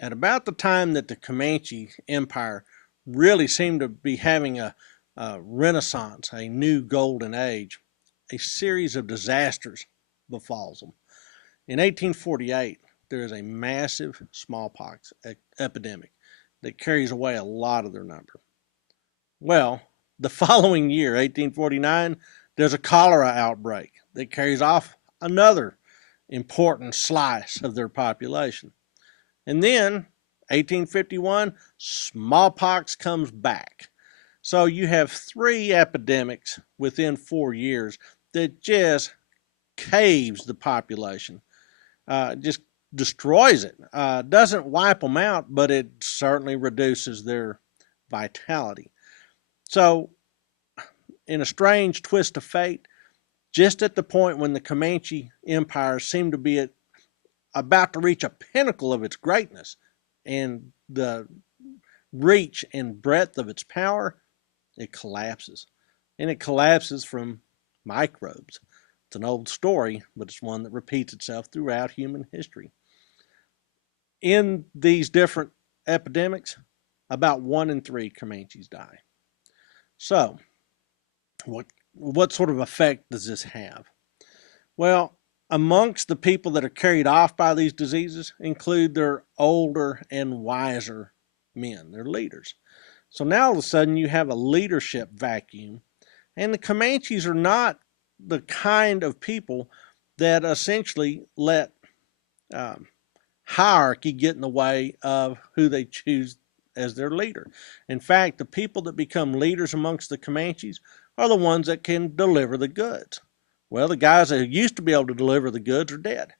At about the time that the Comanche Empire really seemed to be having a renaissance, a new golden age, a series of disasters befalls them. In 1848, there is a massive smallpox epidemic that carries away a lot of their number. Well, the following year, 1849, there's a cholera outbreak that carries off another important slice of their population. And then, 1851, smallpox comes back. So you have three epidemics within 4 years that just caves the population, just destroys it. Doesn't wipe them out, but it certainly reduces their vitality. So, in a strange twist of fate, just at the point when the Comanche Empire seemed to be about to reach a pinnacle of its greatness and the reach and breadth of its power, it collapses. And it collapses from microbes. It's an old story, but it's one that repeats itself throughout human history. In these different epidemics, about 1 in 3 Comanches die. So, what sort of effect does this have? Well, amongst the people that are carried off by these diseases include their older and wiser men, their leaders. So now all of a sudden you have a leadership vacuum, and the Comanches are not the kind of people that essentially let hierarchy get in the way of who they choose as their leader. In fact, the people that become leaders amongst the Comanches are the ones that can deliver the goods. Well, the guys that used to be able to deliver the goods are dead.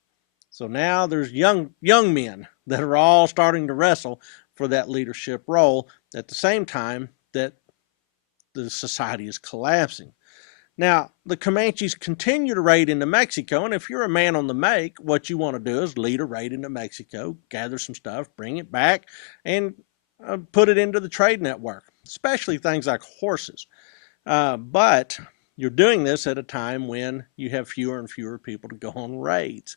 So now there's young men that are all starting to wrestle for that leadership role at the same time that the society is collapsing. Now, the Comanches continue to raid into Mexico, and if you're a man on the make, what you want to do is lead a raid into Mexico, gather some stuff, bring it back, and put it into the trade network, especially things like horses. But you're doing this at a time when you have fewer and fewer people to go on raids.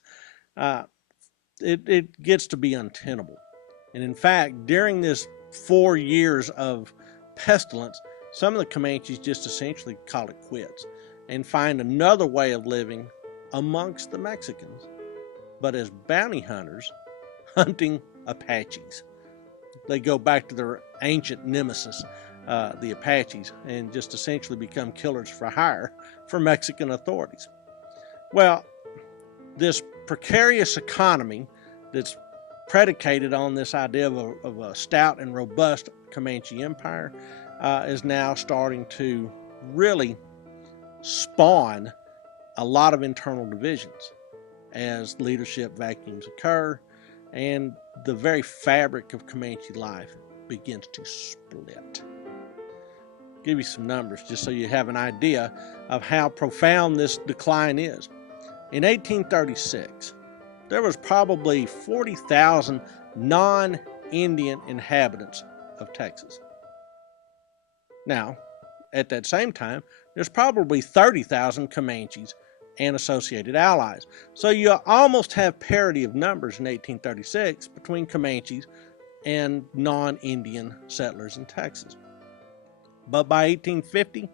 It gets to be untenable. And in fact, during this 4 years of pestilence, some of the Comanches just essentially call it quits and find another way of living amongst the Mexicans, but as bounty hunters hunting Apaches. They go back to their ancient nemesis, the Apaches, and just essentially become killers for hire for Mexican authorities. Well, this precarious economy that's predicated on this idea of a stout and robust Comanche Empire is now starting to really spawn a lot of internal divisions as leadership vacuums occur and the very fabric of Comanche life begins to split. I'll give you some numbers just so you have an idea of how profound this decline is. In 1836, there was probably 40,000 non-Indian inhabitants of Texas. Now, at that same time, there's probably 30,000 Comanches and associated allies. So you almost have parity of numbers in 1836 between Comanches and non-Indian settlers in Texas. But by 1850,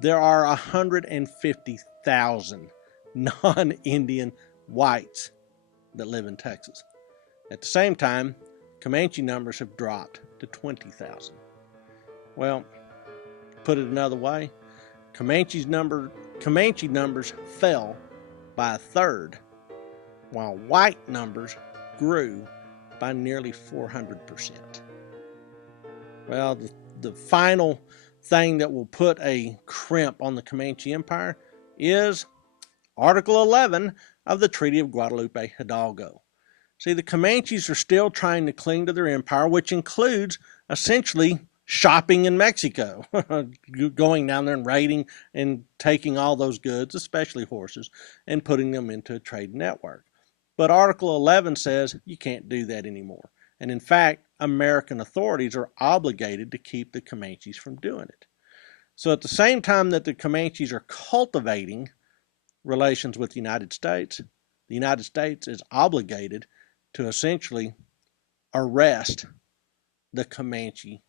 there are 150,000 non-Indian whites that live in Texas. At the same time, Comanche numbers have dropped to 20,000. Well, put it another way, Comanche numbers fell by a third, while white numbers grew by nearly 400%. Well, the final thing that will put a crimp on the Comanche Empire is Article 11 of the Treaty of Guadalupe Hidalgo. See, the Comanches are still trying to cling to their empire, which includes essentially shopping in Mexico, going down there and raiding and taking all those goods, especially horses, and putting them into a trade network. But Article 11 says you can't do that anymore. And in fact, American authorities are obligated to keep the Comanches from doing it. So at the same time that the Comanches are cultivating relations with the United States is obligated to essentially arrest the Comanche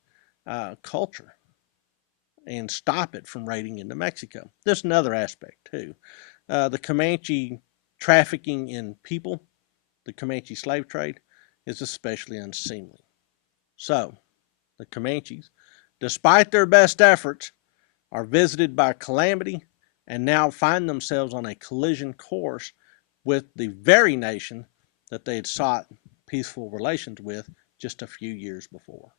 culture and stop it from raiding into Mexico. There's another aspect too. The Comanche trafficking in people, the Comanche slave trade, is especially unseemly. So, the Comanches, despite their best efforts, are visited by calamity and now find themselves on a collision course with the very nation that they had sought peaceful relations with just a few years before.